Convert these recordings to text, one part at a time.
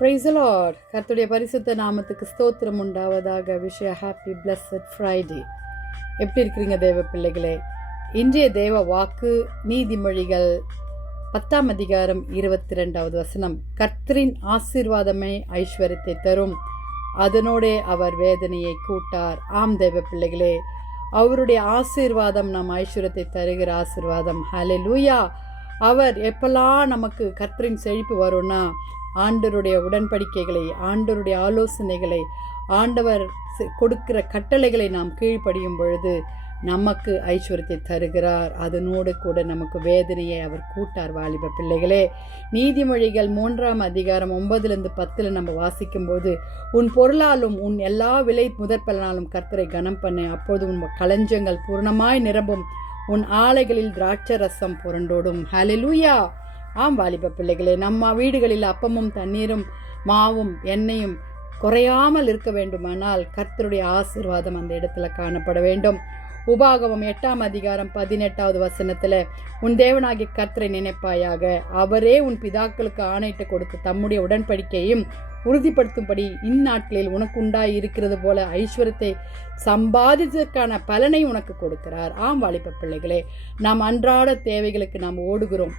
Praise the Lord. கர்த்தருடைய பரிசுத்த நாமத்துக்கு ஸ்தோத்திரம் உண்டாவதாக. விஷய ஹாப்பி பிளஸட் ஃப்ரைடே. எப்படி இருக்கிறீங்க தேவ பிள்ளைகளே? இன்றைய தேவ வாக்கு நீதிமொழிகள் 10 அதிகாரம் 22வது வசனம். கர்த்தரின் ஆசீர்வாதமே ஐஸ்வர்யத்தை தரும், அதனோடே அவர் வேதனையை கூட்டார். ஆம் தேவ பிள்ளைகளே, அவருடைய ஆசீர்வாதம் நம் ஐஸ்வர்யத்தை தருகிற ஆசீர்வாதம். ஹல்லேலூயா. அவர் எப்பெல்லாம் நமக்கு கர்த்தரின் செழிப்பு வரும்னா, ஆண்டவருடைய உடன்படிக்கைகளை, ஆண்டவருடைய ஆலோசனைகளை, ஆண்டவர் கொடுக்கிற கட்டளைகளை நாம் கீழ்ப்படியும் பொழுது நமக்கு ஐஸ்வர்யத்தை தருகிறார். அதனோடு கூட நமக்கு வேதனையை அவர் கூட்டார். வாலிப பிள்ளைகளே, நீதிமொழிகள் 3 அதிகாரம் 9-10 நம்ம வாசிக்கும்போது, உன் பொருளாலும் உன் எல்லா விலை முதற்பலனாலும் கர்த்தரை கனம் பண்ண, அப்போது உன் களஞ்சங்கள் பூர்ணமாய் நிரம்பும், உன் ஆலைகளில் திராட்சை ரசம் புரண்டோடும். ஹல்லேலூயா. ஆம் வாலிப பிள்ளைகளே, நம்ம வீடுகளில் அப்பமும் தண்ணீரும் மாவும் எண்ணெயும் குறையாமல் இருக்க வேண்டுமானால் கர்த்தருடைய ஆசீர்வாதம் அந்த இடத்துல காணப்பட வேண்டும். உபாகமம் 8 அதிகாரம் 18வது வசனத்தில், உன் தேவனாகிய கர்த்தரை நினைப்பாயாக, அவரே உன் பிதாக்களுக்கு ஆணையிட்டு கொடுத்து தம்முடைய உடன்படிக்கையும் உறுதிப்படுத்தும்படி இந்நாட்களில் உனக்கு உண்டாய் இருக்கிறது போல ஐஸ்வர்யத்தை சம்பாதித்ததற்கான பலனை உனக்கு கொடுக்கிறார். ஆம் வாலிப பிள்ளைகளே, நாம் அன்றாட தேவைகளுக்கு நாம் ஓடுகிறோம்.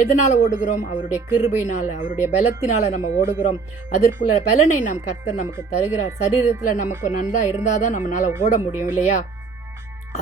எதனால் ஓடுகிறோம்? அவருடைய கிருபையினால், அவருடைய பலத்தினால் நம்ம ஓடுகிறோம். அதற்குள்ள பலனை நாம் கர்த்தர் நமக்கு தருகிறார். சரீரத்தில் நமக்கு நல்லா இருந்தால் தான் நம்மளால் ஓட முடியும், இல்லையா?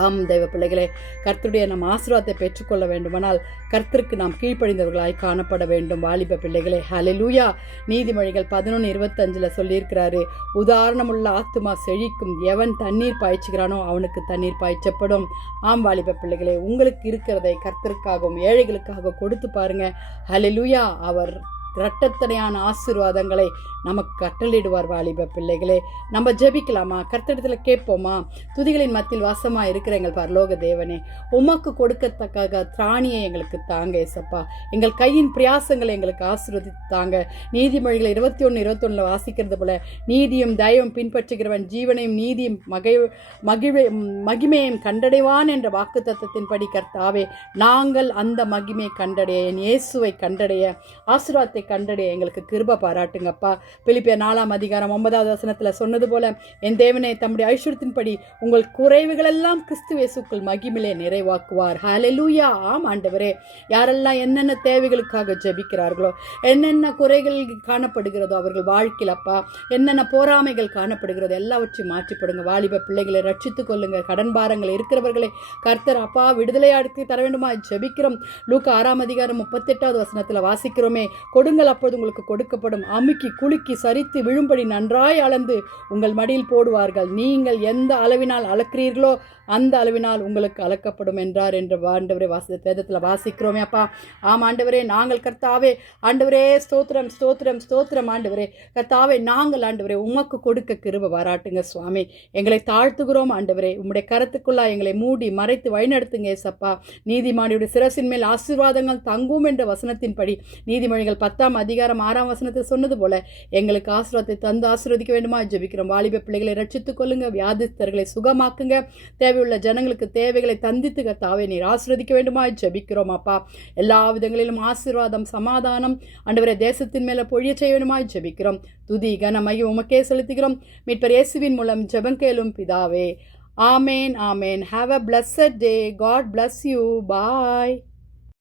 ஆம் தெய்வ பிள்ளைகளே, கர்த்தருடைய நம் ஆசீர்வாதத்தை பெற்றுக்கொள்ள வேண்டுமானால் கர்த்தருக்கு நாம் கீழ்ப்படிந்தவர்களாய் காணப்பட வேண்டும். வாலிப பிள்ளைகளே, ஹல்லேலூயா. நீதிமொழிகள் 11:25 சொல்லியிருக்கிறாரு, உதாரணமுள்ள ஆத்துமா செழிக்கும், எவன் தண்ணீர் பாய்ச்சுகிறானோ அவனுக்கு தண்ணீர் பாய்ச்சப்படும். ஆம் வாலிப பிள்ளைகளே, உங்களுக்கு இருக்கிறதை கர்த்தருக்காகவும் ஏழைகளுக்காக கொடுத்து பாருங்க. ஹல்லேலூயா. அவர் இரட்டத்தனையான ஆசீர்வாதங்களை நமக்கு கட்டளிடுவார். வாலிப பிள்ளைகளே, நம்ம ஜெபிக்கலாமா? கர்த்தரிடத்தில் கேட்போமா? துதிகளின் மத்தியில் வாசமாக இருக்கிற எங்கள் பரலோக தேவனே, உமக்கு கொடுக்கத்தக்க திராணியை எங்களுக்கு தாங்க ஏசப்பா. எங்கள் கையின் பிரயாசங்களை எங்களுக்கு ஆசீர்வதித்து தாங்க. நீதிமொழிகளை 21:21 வாசிக்கிறது போல, நீதியும் தயவும் பின்பற்றுகிறவன் ஜீவனையும் நீதியும் மகிமையும் கண்டடைவான் என்ற வாக்கு தத்தத்தின்படி கர்த்தாவே, நாங்கள் அந்த மகிமையை கண்டடைய, என் இயேசுவை கண்டடைய, ஆசீர்வாதத்தை கண்டடைய எங்களுக்கு கிருபை பாராட்டுங்கப்பா. பிலிப்பியர் 4 அதிகாரம் 9வது வசனத்தில் சொன்னது போல, என் தேவனே தம்முடைய ஐஸ்வர்யத்தின்படி உங்கள் குறைவுகள் எல்லாம் கிறிஸ்து இயேசுக்குள் மகிமையிலே நிறைவாக்குவார். ஹல்லேலூயா. ஆம் ஆண்டவரே, யாரெல்லாம் என்னென்ன தேவைகளுக்காக ஜெபிக்கிறார்களோ, என்னென்ன குறைகள் காணப்படுகிறதோ அவர்கள் வாழ்க்கையில் அப்பா, என்னென்ன போராமைகள் காணப்படுகிறதோ எல்லாவற்றையும் மாற்றிப்படுங்க. வாலிப பிள்ளைகளை ரட்சித்துக் கொள்ளுங்க. கடன் பாரங்கள் இருக்கிறவர்களை கர்த்தர் அப்பா விடுதலையாடுத்தி தர வேண்டுமா ஜெபிக்கிறோம். லூக்கா 6 அதிகாரம் 38வது வசனத்தில் வாசிக்கிறோமே, கொடுங்கள் அப்போது உங்களுக்கு கொடுக்கப்படும், அமுக்கி குலுக்கி சரித்து விழும்படி நன்றாய் அளந்து உங்கள் மடியில் போடுவார்கள், நீங்கள் எந்த அளவினால் அளக்கிறீர்களோ அந்த அளவினால் உங்களுக்கு அளக்கப்படும் என்றார் என்று ஆண்டவரே வேதத்தில் வாசிக்கிறோமே அப்பா. ஆம் ஆண்டவரே, நாங்கள் கர்த்தாவே ஆண்டவரே ஸ்தோத்திரம் ஸ்தோத்திரம் ஸ்தோத்திரம் ஆண்டவரே. கர்த்தாவே, நாங்கள் ஆண்டவரே உமக்கு கொடுக்க கிருபை பாராட்டுங்க சுவாமி. எங்களை தாழ்த்துகிறோம் ஆண்டவரே. உம்முடைய கரத்துக்குள்ளா எங்களை மூடி மறைத்து வழிநடத்துங்க ஏசப்பா. நீதிமானியுடைய சிரசின் மேல் ஆசீர்வாதங்கள் தங்கும் என்ற வசனத்தின்படி நீதிமொழிகள் 10 அதிகாரம் 6 வசனத்தில் சொன்னது போல எங்களுக்கு ஆசீர்வாதத்தை தந்து ஆசீர்வதிக்க வேண்டுமா ஜெபிக்கிறோம். வாலிப பிள்ளைகளை ரட்சித்துக் கொள்ளுங்க. வியாதிஸ்தர்களை சுகமாக்குங்க. தேவையுள்ள ஜனங்களுக்கு தேவைகளை தந்தித்து கர்த்தாவே நீர் ஆசீர்வதிக்க வேண்டுமா ஜெபிக்கிறோம் அப்பா. எல்லா விதங்களிலும் ஆசீர்வாதம் சமாதானம் ஆண்டவரே தேசத்தின் மேல பொழிய செய்ய வேண்டுமா ஜெபிக்கிறோம். துதி கன மகிமை உமக்கே செலுத்துகிறோம். மீட்பர் இயேசுவின் மூலம் ஜெபம் கேளும் பிதாவே. ஆமேன் ஆமேன். Have a blessed day. God bless you. Bye.